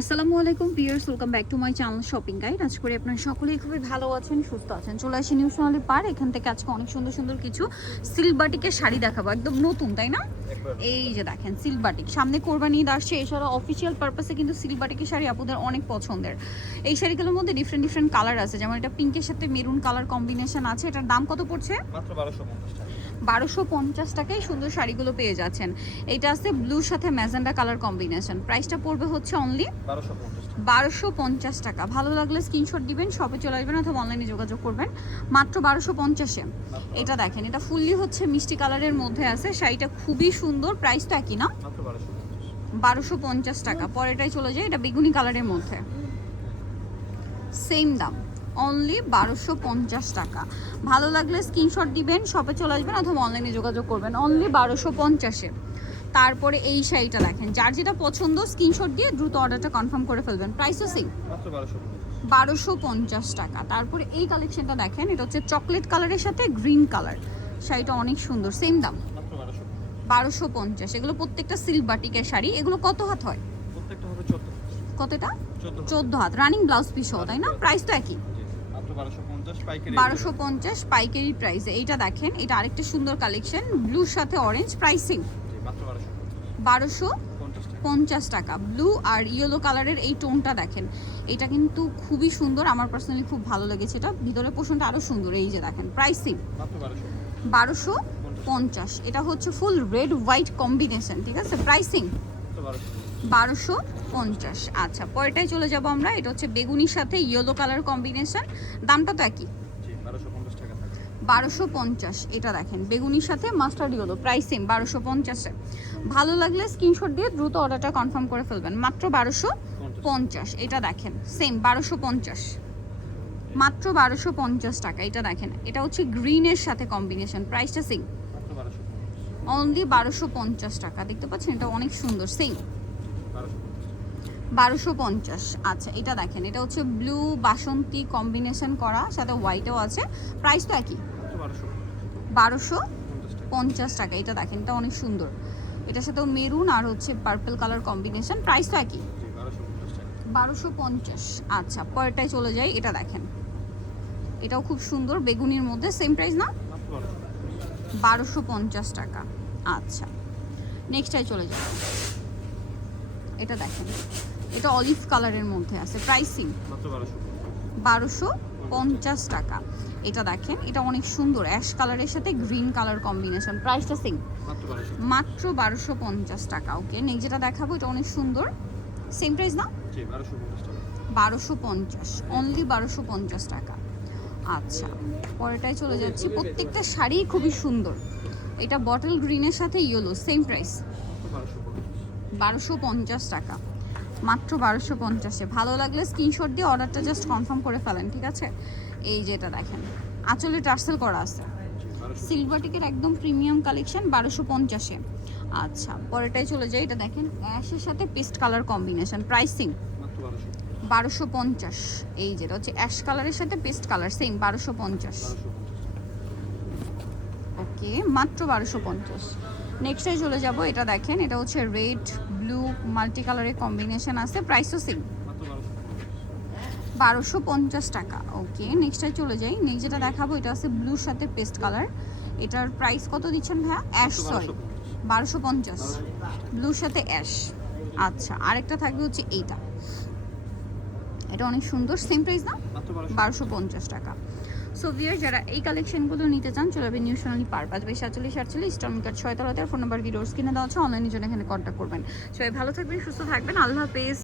আসসালামু আলাইকুম viewers, welcome back to my channel shopping guide. আজ করে আপনারা সকলেই খুবই ভালো আছেন, সুস্থ আছেন। চলে আসি নিউ সোনালী পার। এখান থেকে আজকে অনেক সুন্দর সুন্দর কিছু সিল্ক বাটিকের শাড়ি দেখাবো, একদম নতুন, তাই না? এই যে দেখেন সিল্ক বাটিক, সামনে কোরবানি ঈদ আসছে, এছাড়া অফিসিয়াল পারপাসে কিন্তু সিল্ক বাটিকের শাড়ি আপুদের অনেক পছন্দের। এই শাড়িগুলোর মধ্যে ডিফারেন্ট ডিফারেন্ট কালার আছে, যেমন এটা পিঙ্কের সাথে মেরুন কালার কম্বিনেশন আছে। এটার দাম কত পড়ছে? মাত্র 1250 টাকা। 1250 টাকায় সুন্দর শাড়িগুলো পেয়ে যাচ্ছেন। এটা আছে ব্লুর সাথে ম্যাজেন্ডা কালার কম্বিনেশন। প্রাইসটা পড়বে হচ্ছে অনলি 1250 টাকা। ভালো লাগলে স্ক্রিনশট দিবেন, শপে চলে আসবেন অথবা অনলাইনে যোগাযোগ করবেন। মাত্র 1250-এ। এটা দেখেন, এটা ফুললি হচ্ছে মিষ্টি কালারের মধ্যে আছে। শাড়িটা খুবই সুন্দর। প্রাইসটা কি না? মাত্র 1250 টাকা। পরেরটাই চলে যায়, এটা বেগুনি কালারের মধ্যে, সেম দাম, অনলি 1250 টাকা। ভালো লাগলে স্ক্রিনশট দিবেন, শপে চলে আসবেন অথবা অনলাইনে যোগাযোগ করবেন। অনলি 1250-এ। তারপরে এই শাড়িটা দেখেন, যার যেটা পছন্দ স্ক্রিনশট দিয়ে দ্রুত অর্ডারটা কনফার্ম করে ফেলবেন। প্রাইসও সেম, মাত্র 1250 টাকা। তারপরে এই কালেকশনটা দেখেন, এটা হচ্ছে চকলেট কালারের সাথে গ্রিন কালার। শাড়িটা অনেক সুন্দর, সেম দাম, 1250। এগুলো প্রত্যেকটা সিল্ক বাটিকের শাড়ি। এগুলো কত হাত হয়? প্রত্যেকটা হবে 14। কতটা? 14 হাত। রানিং ব্লাউজ পিস সহ, তাই না? প্রাইস তো একই, মাত্র 1250 পাইকারি। 1250 পাইকারি প্রাইসে। এইটা দেখেন, এটা আরেকটা সুন্দর কালেকশন, ব্লুর সাথে অরেঞ্জ। প্রাইসিং মাত্র 1250 টাকা। ব্লু আর ইয়েলো কালারের এই টোনটা দেখেন, এটা কিন্তু খুবই সুন্দর। আমার পার্সোনালি খুব ভালো লেগেছে এটা। ভিতরের পোর্শনটা আরো সুন্দর। এই যে দেখেন, প্রাইসিং মাত্র 1250। এটা হচ্ছে ফুল রেড হোয়াইট কম্বিনেশন, ঠিক আছে? প্রাইসিং 1250। আচ্ছা, পরেরটাই চলে যাব আমরা। এটা হচ্ছে বেগুনির সাথে ইয়েলো কালার কম্বিনেশন। দামটা তো একই, 1250 টাকা থাকে। 1250। এটা দেখেন, বেগুনির সাথে মাস্টার্ড ইয়েলো। প্রাইসিং 1250-এ। ভালো লাগলে স্ক্রিনশট দিয়ে দ্রুত অর্ডারটা কনফার্ম করে ফেলবেন। মাত্র 1250। এটা দেখেন, সেম 1250, মাত্র 1250 টাকা। এটা দেখেন, এটা হচ্ছে গ্রিনের সাথে কম্বিনেশন। প্রাইসটা সেম, মাত্র 1250। অনলি 1250 টাকা। দেখতে পাচ্ছেন, এটা অনেক সুন্দর, সেম 1250। আচ্ছা, এটা দেখেন, এটা হচ্ছে ব্লু বাসন্তী কম্বিনেশন করা, সাথে হোয়াইটও আছে। প্রাইস তো একই, 1250 টাকা। এটা দেখেন, এটা অনেক সুন্দর। এটার সাথেও মেরুন আর হচ্ছে পার্পল কালার কম্বিনেশন। প্রাইস তো একই, 1250। আচ্ছা, পরেরটাই চলে যাই। এটা দেখেন, এটাও খুব সুন্দর, বেগুনির মধ্যে, সেম প্রাইস না? 1250 টাকা। আচ্ছা, নেক্সটটাই চলে যাই। এটা দেখেন, এটা অলিভ কালারের মধ্যে আছে। প্রাইসিং 1250 টাকা। এটা দেখেন, এটা অনেক সুন্দর, অ্যাশ কালারের সাথে গ্রিন কালার কম্বিনেশন। প্রাইসটা সেম, মাত্র 1250 টাকা। ওকে, নেক্সট যেটা দেখাবো, এটা অনেক সুন্দর, সেম প্রাইস না? 1250, অনলি 1250 টাকা। আচ্ছা, পরেরটাই চলে যাচ্ছি। প্রত্যেকটা শাড়ি খুবই সুন্দর। এটা বটল গ্রিনের সাথে ইয়েলো, সেম প্রাইস, 1250 টাকা, মাত্র 1250-এ। ভালো লাগলে স্ক্রিনশট দিয়ে অর্ডারটা জাস্ট কনফার্ম করে ফেলেন, ঠিক আছে? এই যেটা দেখেন, আঁচলে টার্সেল করা আছে, সিলভারটিকের একদম প্রিমিয়াম কালেকশন, 1250-এ। আচ্ছা, পরেরটাই চলে যায়। এটা দেখেন, অ্যাশের সাথে পেস্ট কালার কম্বিনেশন। প্রাইসিং 1250। এই যেটা হচ্ছে অ্যাশ কালারের সাথে পেস্ট কালার, সেম 1250। ওকে, মাত্র 1250। নেক্সটে চলে যাব। এটা দেখেন, এটা হচ্ছে রেড ব্লু মাল্টি কালারের কম্বিনেশন আছে। প্রাইসও সেম, 1250 টাকা। ওকে, নেক্সটে চলে যাই। নেক্সট যেটা দেখাবো, এটা আছে ব্লুর সাথে পেস্ট কালার। এটার প্রাইস কত দিচ্ছেন ভাইয়া? অ্যাশ, সরি, 1250, ব্লুর সাথে অ্যাশ। আচ্ছা, আরেকটা থাকবে হচ্ছে এইটা, এটা অনেক সুন্দর, সেম প্রাইস না? 1250 টাকা। সো ভিউয়ার, যারা এই কালেকশনগুলো নিতে চান, চলে যাবেন নিউ সোনালী পার, 5/47 স্টর্মিং কার্ড 6 তলাতে। আর ফোন নাম্বার ভিডিওর স্ক্রিনে দেওয়া আছে, অনলাইনের জন্য এখানে কন্ট্যাক্ট করবেন। সবাই ভালো থাকবেন, সুস্থ থাকবেন, আল্লাহ হাফেজ।